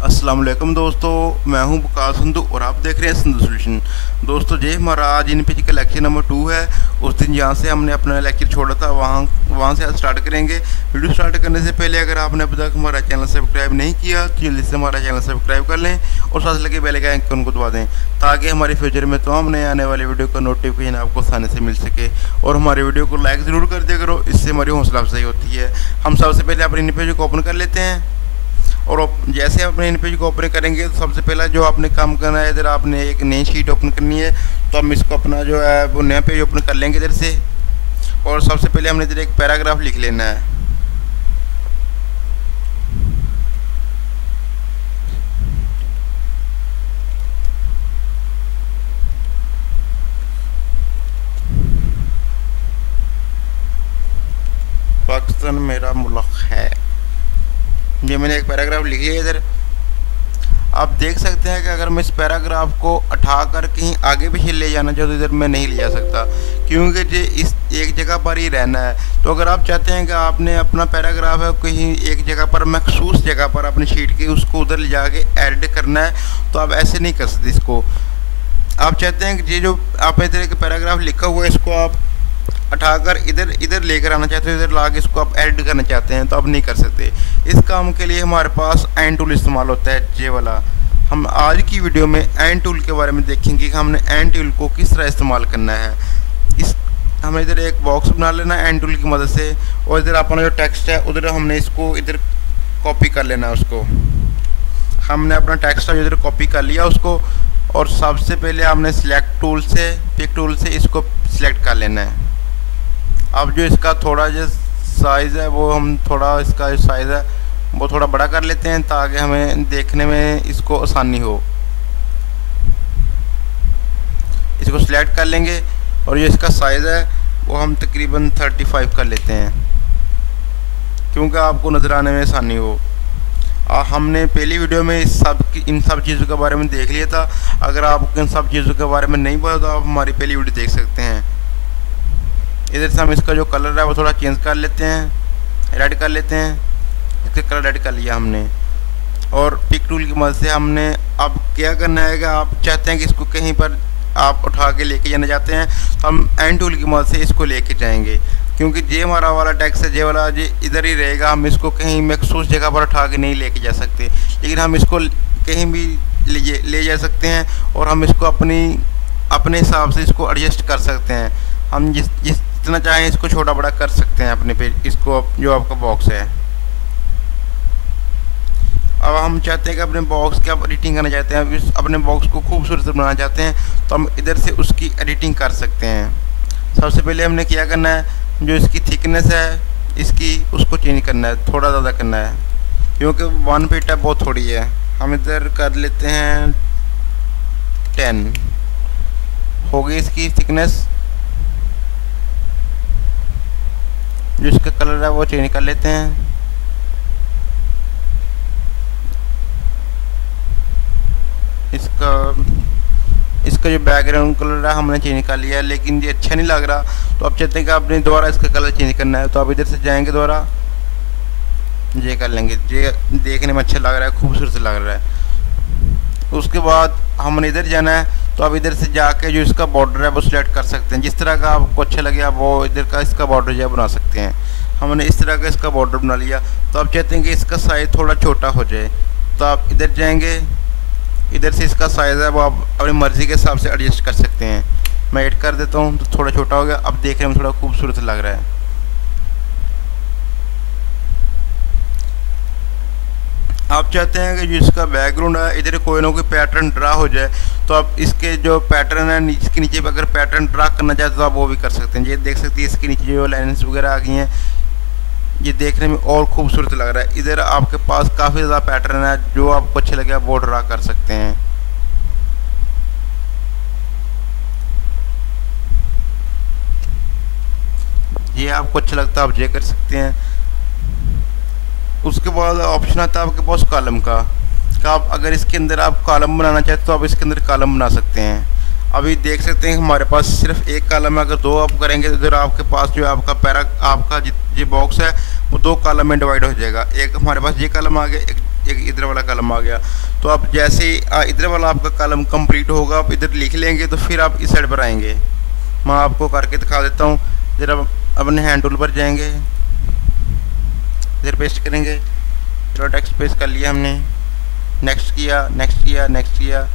अस्सलाम वालेकुम दोस्तों, मैं हूं बकार संधू और आप देख रहे हैं संधू सॉल्यूशन। दोस्तों ये हमारा आज इन पेज का लेक्चर नंबर 2 है। उस दिन जहां से हमने अपना लेक्चर छोड़ा था वहां से आज स्टार्ट करेंगे। वीडियो स्टार्ट करने से पहले अगर आपने अभी तक हमारा चैनल सब्सक्राइब नहीं किया तो जल्दी से हमारा चैनल सब्सक्राइब कर लें और साथ लगे बेल के आइकन को दबा दें ताकि हमारे फ्यूचर में तमाम नए आने वाले वीडियो का नोटिफिकेशन आपको आसानी से मिल सके। और हमारे वीडियो को लाइक ज़रूर कर दिया करो, इससे हमारी हौसला अफजाई होती है। हम सबसे पहले अपने इन पेज को ओपन कर लेते हैं और जैसे अपने इन पेज को ओपन करेंगे तो सबसे पहला जो आपने काम करना है, इधर आपने एक नई शीट ओपन करनी है। तो हम इसको अपना जो है वो नया पेज ओपन कर लेंगे इधर से। और सबसे पहले हमने इधर एक पैराग्राफ लिख लेना है। पाकिस्तान मेरा मुल्क है, ये मैंने एक पैराग्राफ लिख लिया इधर। आप देख सकते हैं कि अगर मैं इस पैराग्राफ को उठाकर कहीं आगे पीछे ले जाना चाहूँ तो इधर मैं नहीं ले जा सकता, क्योंकि ये इस एक जगह पर ही रहना है। तो अगर आप चाहते हैं कि आपने अपना पैराग्राफ है कहीं एक जगह पर मखसूस जगह पर अपनी शीट की उसको उधर ले जाके एडिट करना है तो आप ऐसे नहीं कर सकते। इसको आप चाहते हैं कि ये जो आपने इधर एक पैराग्राफ लिखा हुआ है इसको आप उठाकर इधर इधर लेकर आना चाहते हो, इधर ला के इसको आप एडिट करना चाहते हैं तो आप नहीं कर सकते। इस काम के लिए हमारे पास एंड टूल इस्तेमाल होता है, ये वाला। हम आज की वीडियो में एंड टूल के बारे में देखेंगे कि हमने एंड टूल को किस तरह इस्तेमाल करना है। हमें इधर एक बॉक्स बना लेना है एंड टूल की मदद से, और इधर अपना जो टेक्स्ट है उधर हमने इसको इधर कॉपी कर लेना है। उसको हमने अपना टेक्स्ट है इधर कॉपी कर लिया उसको, और सबसे पहले हमने सिलेक्ट टूल से पिक टूल से इसको सिलेक्ट कर लेना है। अब जो इसका थोड़ा जो साइज़ है वो हम थोड़ा इसका जो साइज़ है वो थोड़ा बड़ा कर लेते हैं ताकि हमें देखने में इसको आसानी हो। इसको सिलेक्ट कर लेंगे और ये इसका साइज़ है वो हम तकरीबन 35 कर लेते हैं क्योंकि आपको नज़र आने में आसानी हो। हमने पहली वीडियो में इन सब चीज़ों के बारे में देख लिया था। अगर आपको इन सब चीज़ों के बारे में नहीं पता तो आप हमारी पहली वीडियो देख सकते हैं। इधर से हम इसका जो कलर है वो थोड़ा चेंज कर लेते हैं, रेड कर लेते हैं। इसका कलर रेड कर लिया हमने, और पिक टूल की मदद से हमने अब क्या करना है कि आप चाहते हैं कि इसको कहीं पर आप उठा के लेके जाना चाहते हैं तो हम एंड टूल की मदद से इसको लेके जाएंगे, क्योंकि ये हमारा वाला टेक्स्ट है, ये वाला ये इधर ही रहेगा। हम इसको कहीं मखसूस जगह पर उठा के नहीं लेके जा सकते, लेकिन हम इसको कहीं भी ले जा सकते हैं और हम इसको अपने हिसाब से इसको एडजस्ट कर सकते हैं। हम जितना चाहें इसको छोटा बड़ा कर सकते हैं अपने पेज, इसको जो आपका बॉक्स है। अब हम चाहते हैं कि अपने बॉक्स की आप एडिटिंग करना चाहते हैं, अपने बॉक्स को खूबसूरत बनाना चाहते हैं तो हम इधर से उसकी एडिटिंग कर सकते हैं। सबसे पहले हमने क्या करना है, जो इसकी थिकनेस है इसकी उसको चेंज करना है, थोड़ा ज़्यादा करना है, क्योंकि 1 फीट है बहुत थोड़ी है। हम इधर कर लेते हैं 10 हो गई इसकी थिकनेस। जो इसका कलर है वो चेंज कर लेते हैं। इसका जो बैकग्राउंड कलर है हमने चेंज कर लिया है, लेकिन ये अच्छा नहीं लग रहा तो आप चाहते हैं कि आपने दोबारा इसका कलर चेंज करना है तो आप इधर से जाएंगे दोबारा ये कर लेंगे। ये देखने में अच्छा लग रहा है, खूबसूरत लग रहा है। उसके बाद हमने इधर जाना है तो आप इधर से जाके जो इसका बॉर्डर है वो सिलेक्ट कर सकते हैं। जिस तरह का आपको अच्छा लगे आप वो इधर का इसका बॉर्डर जो बना सकते हैं। हमने इस तरह का इसका बॉर्डर बना लिया। तो आप चाहते हैं कि इसका साइज़ थोड़ा छोटा हो जाए तो आप इधर जाएंगे, इधर से इसका साइज़ है वो आप अपनी मर्ज़ी के हिसाब से एडजस्ट कर सकते हैं। मैं ऐड कर देता हूँ तो थोड़ा छोटा हो गया, अब देखने में थोड़ा खूबसूरत लग रहा है। आप चाहते हैं कि जो इसका बैकग्राउंड है इधर कोई ना कोई पैटर्न ड्रा हो जाए तो आप इसके जो पैटर्न है इसके नीचे अगर पैटर्न ड्रा करना चाहते तो आप वो भी कर सकते हैं। ये देख सकते हैं इसके नीचे जो लाइन्स वगैरह आ गई हैं, ये देखने में और खूबसूरत लग रहा है। इधर आपके पास काफ़ी ज़्यादा पैटर्न है, जो आपको अच्छे लगे आप वो ड्रा कर सकते हैं। ये आपको अच्छा लगता है आप ये कर सकते हैं। उसके बाद ऑप्शन आता है आपके पास कॉलम का आप अगर इसके अंदर आप कॉलम बनाना चाहते तो आप इसके अंदर कॉलम बना सकते हैं। अभी देख सकते हैं हमारे पास सिर्फ एक कॉलम है, अगर दो आप करेंगे तो इधर आपके पास जो आपका जो बॉक्स है वो दो कॉलम में डिवाइड हो जाएगा। एक हमारे पास ये कॉलम आ गया, एक एक इधर वाला कॉलम आ गया। तो आप जैसे इधर वाला आपका कॉलम कंप्लीट होगा, आप इधर लिख लेंगे तो फिर आप इस साइड पर आएंगे। मैं आपको करके दिखा देता हूँ। इधर आप अपने हैंड टूल पर जाएंगे, इधर पेस्ट करेंगे, चलो टेक्स्ट पेस्ट कर लिया हमने, नेक्स्ट किया, नेक्स्ट किया, नेक्स्ट किया।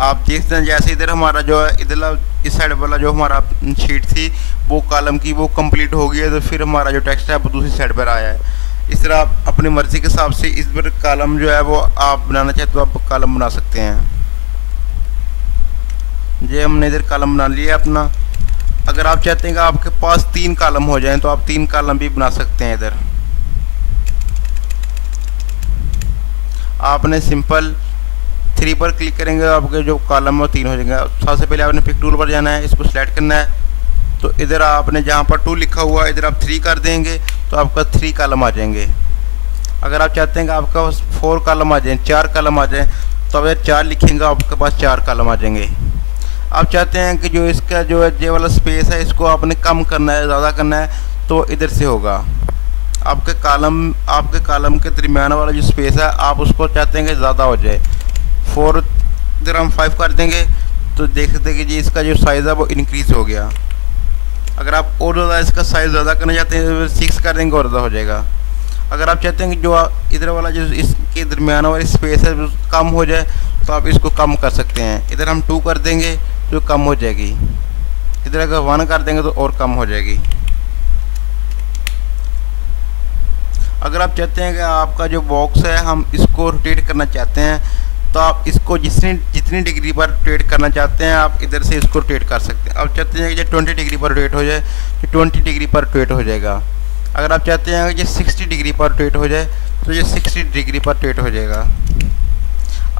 आप देखते हैं जैसे इधर हमारा जो है इधर इस साइड वाला जो हमारा शीट थी वो कॉलम की वो कंप्लीट हो गई है, तो फिर हमारा जो टेक्स्ट है वो दूसरी साइड पर आया है। इस तरह आप अपनी मर्ज़ी के हिसाब से इस पर कॉलम जो है वो आप बनाना चाहते तो आप कॉलम बना सकते हैं। ये हमने इधर कॉलम बना लिया अपना। अगर आप चाहते हैं कि आपके पास 3 कॉलम हो जाएं तो आप 3 कॉलम भी बना सकते हैं। इधर आपने सिंपल 3 पर क्लिक करेंगे, आपके जो कॉलम है 3 हो जाएंगे। सबसे पहले आपने पिक टूल पर जाना है, इसको सिलेक्ट करना है। तो इधर आपने जहाँ पर 2 लिखा हुआ है इधर आप 3 कर देंगे तो आपका 3 कॉलम आ जाएंगे। अगर आप चाहते हैं कि आपका 4 कॉलम आ जाएं, 4 कॉलम आ जाएं, तो अगर 4 लिखेंगे आपके पास 4 कॉलम आ जाएंगे। आप चाहते हैं कि जो इसका जो है ये वाला स्पेस है इसको आपने कम करना है, ज़्यादा करना है, तो इधर से होगा। आपके कॉलम के दरमियान वाला जो स्पेस है आप उसको चाहते हैं कि ज़्यादा हो जाए, 4 इधर हम 5 कर देंगे तो देख सकते हैं कि जी इसका जो साइज़ है वो इंक्रीज़ हो गया। अगर आप और ज़्यादा इसका साइज़ ज़्यादा करना चाहते हैं तो 6 कर देंगे और ज़्यादा हो जाएगा। अगर आप चाहते हैं कि जो इधर वाला जो इसके दरमियान वाली स्पेस है कम हो जाए तो आप इसको कम कर सकते हैं। इधर हम 2 कर देंगे तो कम हो जाएगी, इधर अगर 1 कर देंगे तो और कम हो जाएगी। अगर आप चाहते हैं कि आपका जो बॉक्स है हम इसको रोटेट करना चाहते हैं तो आप इसको जितनी डिग्री पर रोटेट करना चाहते हैं आप इधर से इसको रोटेट कर सकते हैं। आप चाहते हैं कि जो 20 डिग्री पर रोटेट हो जाए तो 20 डिग्री पर रोटेट हो जाएगा। अगर आप चाहते हैं कि ये 60 डिग्री पर रोटेट हो जाए तो ये 60 डिग्री पर रोटेट हो जाएगा।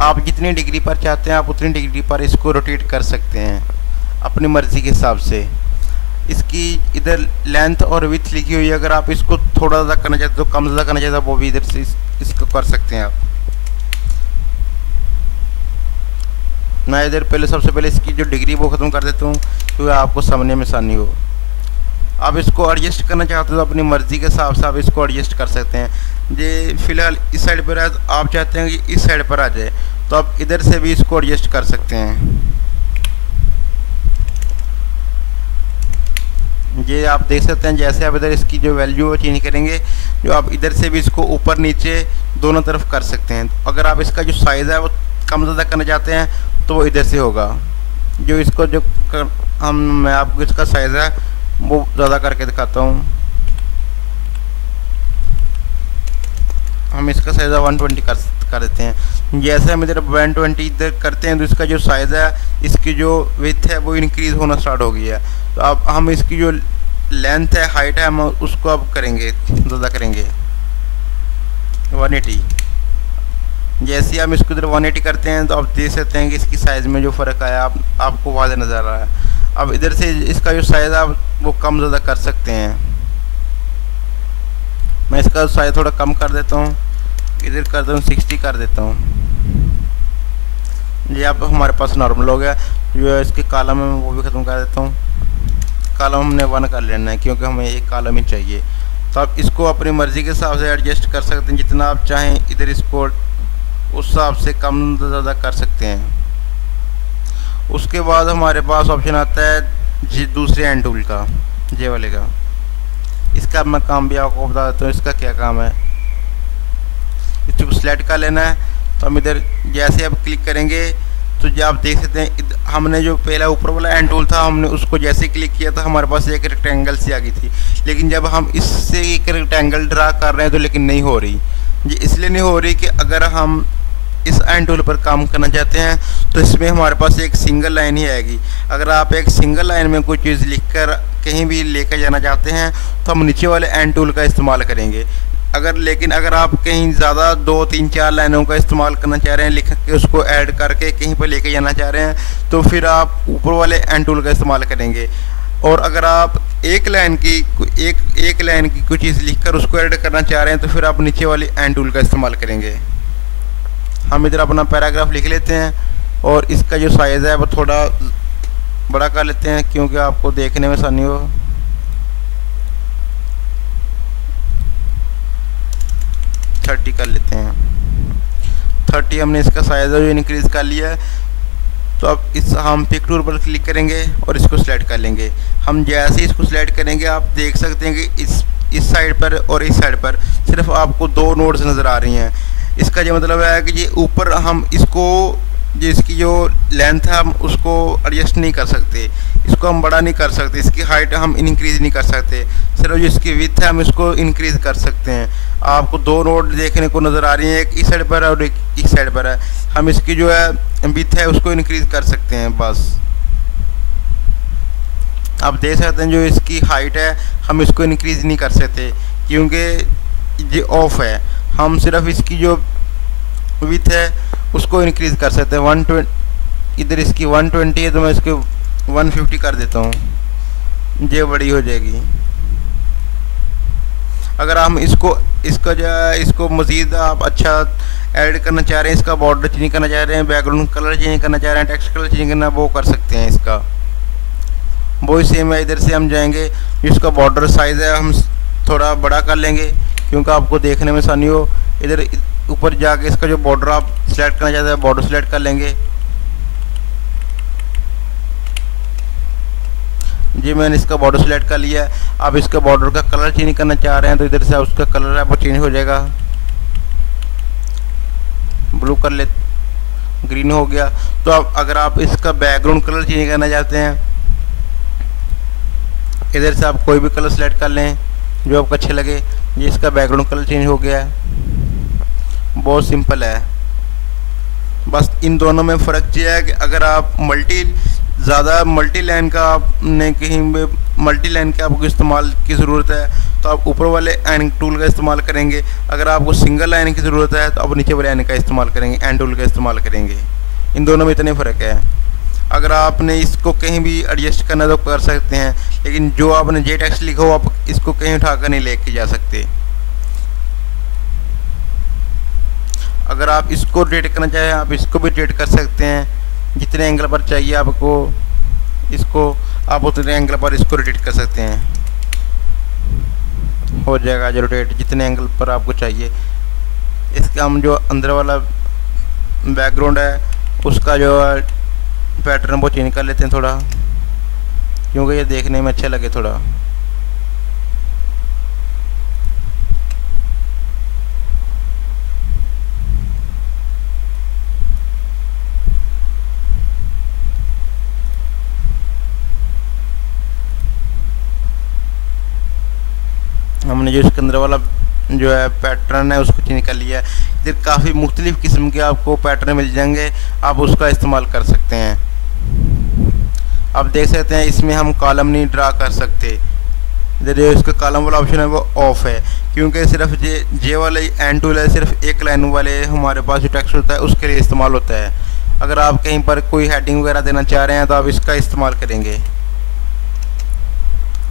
आप जितनी डिग्री पर चाहते हैं आप उतनी डिग्री पर इसको रोटेट कर सकते हैं अपनी मर्ज़ी के हिसाब से। इसकी इधर लेंथ और विड्थ लिखी हुई है, अगर आप इसको थोड़ा ज़्यादा करना चाहते हैं तो कम ज़्यादा करना चाहते हैं वो भी इधर से इसको कर सकते हैं आप। मैं इधर सबसे पहले इसकी जो डिग्री वो ख़त्म कर देता हूँ तो आपको समझने में आसानी हो। आप इसको एडजस्ट करना चाहते हो तो अपनी मर्ज़ी के हिसाब से आप इसको एडजस्ट कर सकते हैं। ये फ़िलहाल इस साइड पर है तो आप चाहते हैं कि इस साइड पर आ जाए तो आप इधर से भी इसको एडजस्ट कर सकते हैं। ये आप देख सकते हैं जैसे आप इधर इसकी जो वैल्यू है चेंज करेंगे जो आप इधर से भी इसको ऊपर नीचे दोनों तरफ कर सकते हैं। अगर आप इसका जो साइज़ है वो कम ज़्यादा करना चाहते हैं तो वो इधर से होगा। जो इसको मैं आपको इसका साइज़ है वो ज़्यादा करके दिखाता हूँ। हम इसका साइज़ 120 कर देते हैं। जैसे हम इधर 120 इधर करते हैं तो इसका जो साइज़ है इसकी जो विड्थ है वो इंक्रीज़ होना स्टार्ट हो गई है। तो अब हम इसकी जो लेंथ है हाइट है हम उसको अब करेंगे, ज़्यादा करेंगे 180। जैसे हम इसको इधर 180 करते हैं तो आप देख सकते हैं कि इसकी साइज़ में जो फ़र्क आया आपको वाज़ेह नज़र आ रहा है। अब इधर से इसका जो साइज़ है आप वो कम ज़्यादा कर सकते हैं। मैं इसका साइज़ थोड़ा कम कर देता हूँ, इधर कर दूँ 60 कर देता हूँ। ये अब हमारे पास नॉर्मल हो गया। जो है इसके कॉलम है वो भी ख़त्म कर देता हूँ। कॉलम हमने 1 कर लेना है क्योंकि हमें एक कॉलम ही चाहिए। तो आप इसको अपनी मर्ज़ी के हिसाब से एडजस्ट कर सकते हैं, जितना आप चाहें इधर इसको उस हिसाब से कम ज़्यादा कर सकते हैं। उसके बाद हमारे पास ऑप्शन आता है जी दूसरे हैंड टूल का, जे वाले का। इसका मैं काम भी आपको बता देता हूँ इसका क्या काम है। इसको सेलेक्ट कर लेना है तो हम इधर जैसे अब क्लिक करेंगे तो जो आप देख सकते हैं हमने जो पहला ऊपर वाला हैंड टूल था हमने उसको जैसे क्लिक किया था हमारे पास एक रेक्टेंगल सी आ गई थी। लेकिन जब हम इससे एक रेक्टेंगल ड्रा कर रहे हैं तो लेकिन नहीं हो रही। ये इसलिए नहीं हो रही कि अगर हम इस हैंड टूल पर काम करना चाहते हैं तो इसमें हमारे पास एक सिंगल लाइन ही आएगी। अगर आप एक सिंगल लाइन में कोई चीज़ लिखकर कहीं भी लेकर जाना चाहते हैं तो हम नीचे वाले हैंड टूल का इस्तेमाल करेंगे। लेकिन अगर आप कहीं ज़्यादा 2, 3, 4 लाइनों का इस्तेमाल करना चाह रहे हैं, लिख के उसको ऐड करके कहीं पर लेके जाना चाह रहे हैं तो फिर आप ऊपर वाले हैंड टूल का इस्तेमाल करेंगे। और अगर आप एक लाइन की कोई चीज़ लिखकर उसको ऐड करना चाह रहे हैं तो फिर आप नीचे वाली हैंड टूल का इस्तेमाल करेंगे। हम इधर अपना पैराग्राफ लिख लेते हैं और इसका जो साइज़ है वो थोड़ा बड़ा कर लेते हैं क्योंकि आपको देखने में आसानी हो। 30 कर लेते हैं। 30 हमने इसका साइज जो इंक्रीज़ कर लिया है। तो अब इस हम पिक टूल पर क्लिक करेंगे और इसको सिलेक्ट कर लेंगे। हम जैसे इसको सिलेक्ट करेंगे आप देख सकते हैं कि इस साइड पर और इस साइड पर सिर्फ आपको 2 नोड्स नज़र आ रही हैं। इसका जो मतलब है कि ये ऊपर हम इसको जो इसकी जो लेंथ है हम उसको एडजस्ट नहीं कर सकते, इसको हम बड़ा नहीं कर सकते, इसकी हाइट हम इंक्रीज़ नहीं कर सकते, सिर्फ जो इसकी विड्थ है हम इसको इंक्रीज़ कर सकते हैं। आपको 2 नोड देखने को नज़र आ रही हैं, एक इस साइड पर है और एक इस साइड पर है। हम इसकी जो है विड्थ है उसको इंक्रीज़ कर सकते हैं बस। आप देख सकते हैं जो इसकी हाइट है हम इसको इंक्रीज़ नहीं कर सकते क्योंकि ये ऑफ है। हम सिर्फ इसकी जो विड्थ है उसको इंक्रीज़ कर सकते हैं। 120 इधर इसकी 120 है तो मैं इसको 150 कर देता हूँ, ये बड़ी हो जाएगी। अगर हम इसका जो है इसको मज़ीद आप अच्छा ऐड करना चाह रहे हैं, इसका बॉर्डर चेंज करना चाह रहे हैं, बैकग्राउंड कलर चेंज करना चाह रहे हैं, टेक्स्ट कलर चेंज करना, वो कर सकते हैं। इसका वो सेम है। इधर से हम जाएंगे, इसका बॉर्डर साइज़ है हम थोड़ा बड़ा कर लेंगे क्योंकि आपको देखने में आसानी हो। इधर ऊपर जाके इसका जो बॉर्डर आप सिलेक्ट करना चाहते हैं बॉर्डर सिलेक्ट कर लेंगे। जी मैंने इसका बॉर्डर सिलेक्ट कर लिया है। आप इसका बॉर्डर का कलर चेंज करना चाह रहे हैं तो इधर से उसका कलर है वो चेंज हो जाएगा, ब्लू कर ले, ग्रीन हो गया। तो अब अगर आप इसका बैकग्राउंड कलर चेंज करना चाहते हैं इधर से आप कोई भी कलर सेलेक्ट कर लें जो आपको अच्छे लगे। ये इसका बैकग्राउंड कलर चेंज हो गया है, बहुत सिंपल है। बस इन दोनों में फ़र्क ये है कि अगर आप ज़्यादा मल्टी लाइन का आपने कहीं मल्टी लाइन के आपको इस्तेमाल की ज़रूरत है तो आप ऊपर वाले एंड टूल का इस्तेमाल करेंगे। अगर आपको सिंगल लाइन की ज़रूरत है तो आप नीचे वाले एंड का इस्तेमाल करेंगे, एंड टूल का इस्तेमाल करेंगे। इन दोनों में इतने फ़र्क है। अगर आपने इसको कहीं भी एडजस्ट करना तो कर सकते हैं, लेकिन जो आपने जे टेक्स्ट लिखा हो आप इसको कहीं उठाकर नहीं लेके जा सकते। अगर आप इसको रोटेट करना चाहें आप इसको भी रोटेट कर सकते हैं, जितने एंगल पर चाहिए आपको इसको आप उतने एंगल पर इसको रोटेट कर सकते हैं, हो जाएगा जो रोटेट जितने एंगल पर आपको चाहिए। इसका हम जो अंदर वाला बैकग्राउंड है उसका जो पैटर्न वो चेंज कर लेते हैं थोड़ा, क्योंकि ये देखने में अच्छा लगे थोड़ा। हमने जो इसके अंदर वाला जो है पैटर्न है उसको चेंज कर लिया है। इधर काफ़ी मुख्तलिफ़ किस्म के आपको पैटर्न मिल जाएंगे, आप उसका इस्तेमाल कर सकते हैं। आप देख सकते हैं इसमें हम कॉलम नहीं ड्रा कर सकते। इधर जो इसका कॉलम वाला ऑप्शन है वो ऑफ है क्योंकि सिर्फ जे वाले एंड टूल है सिर्फ एक लाइन वाले हमारे पास जो टेक्स्ट होता है उसके लिए इस्तेमाल होता है। अगर आप कहीं पर कोई हेडिंग वगैरह देना चाह रहे हैं तो आप इसका इस्तेमाल करेंगे।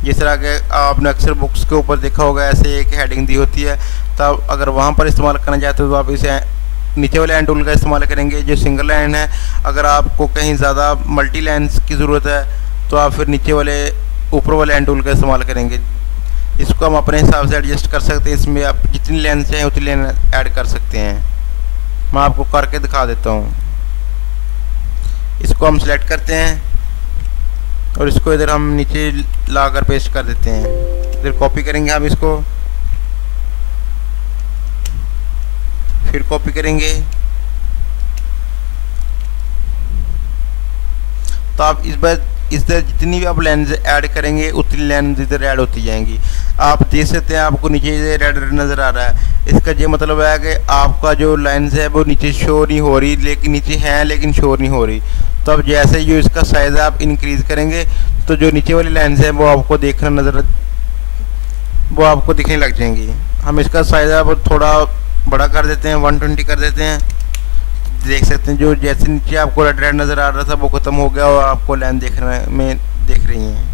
जिस तरह के आपने अक्सर बुक्स के ऊपर देखा होगा ऐसे एक हेडिंग दी होती है, तब अगर वहाँ पर इस्तेमाल करना चाहते हो तो आप इसे नीचे वाले एंड टूल का इस्तेमाल करेंगे जो सिंगल लाइन है। अगर आपको कहीं ज़्यादा मल्टी लाइन्स की ज़रूरत है तो आप फिर नीचे वाले ऊपर वाले एंड टूल का इस्तेमाल करेंगे। इसको हम अपने हिसाब से एडजस्ट कर सकते हैं, इसमें आप जितनी लाइन चाहें उतनी लाइन ऐड कर सकते हैं। मैं आपको करके दिखा देता हूँ। इसको हम सिलेक्ट करते हैं और इसको इधर हम नीचे लाकर पेस्ट कर देते हैं। इधर कॉपी करेंगे हम इसको, फिर कॉपी करेंगे तो आप इस बार इधर जितनी भी आप लेंस ऐड करेंगे उतनी लेंस इधर ऐड होती जाएंगी। आप देख सकते हैं आपको नीचे रेड नज़र आ रहा है। इसका ये मतलब है कि आपका जो लेंस है वो नीचे शो नहीं हो रही, लेकिन नीचे है लेकिन शो नहीं हो रही। तो अब जैसे ही जो इसका साइज़ आप इंक्रीज़ करेंगे तो जो नीचे वाली लेंस है वो आपको दिखने लग जाएंगी। हम इसका साइज़ अब थोड़ा बड़ा कर देते हैं, 120 कर देते हैं। देख सकते हैं जो जैसे नीचे आपको रेड नज़र आ रहा था वो ख़त्म हो गया और आपको लाइन देखने में दिख रही हैं।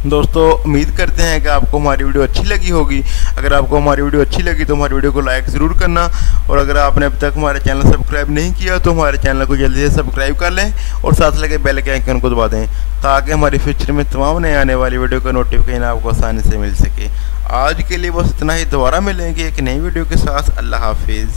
दोस्तों उम्मीद करते हैं कि आपको हमारी वीडियो अच्छी लगी होगी। अगर आपको हमारी वीडियो अच्छी लगी तो हमारी वीडियो को लाइक ज़रूर करना, और अगर आपने अब तक हमारे चैनल सब्सक्राइब नहीं किया तो हमारे चैनल को जल्दी से सब्सक्राइब कर लें और साथ लगे बेल के आइकन को दबा दें ताकि हमारी फ्यूचर में तमाम नए आने वाली वीडियो का नोटिफिकेशन आपको आसानी से मिल सके। आज के लिए बस इतना ही। दोबारा मिलेंगे एक नई वीडियो के साथ। अल्लाह हाफिज़।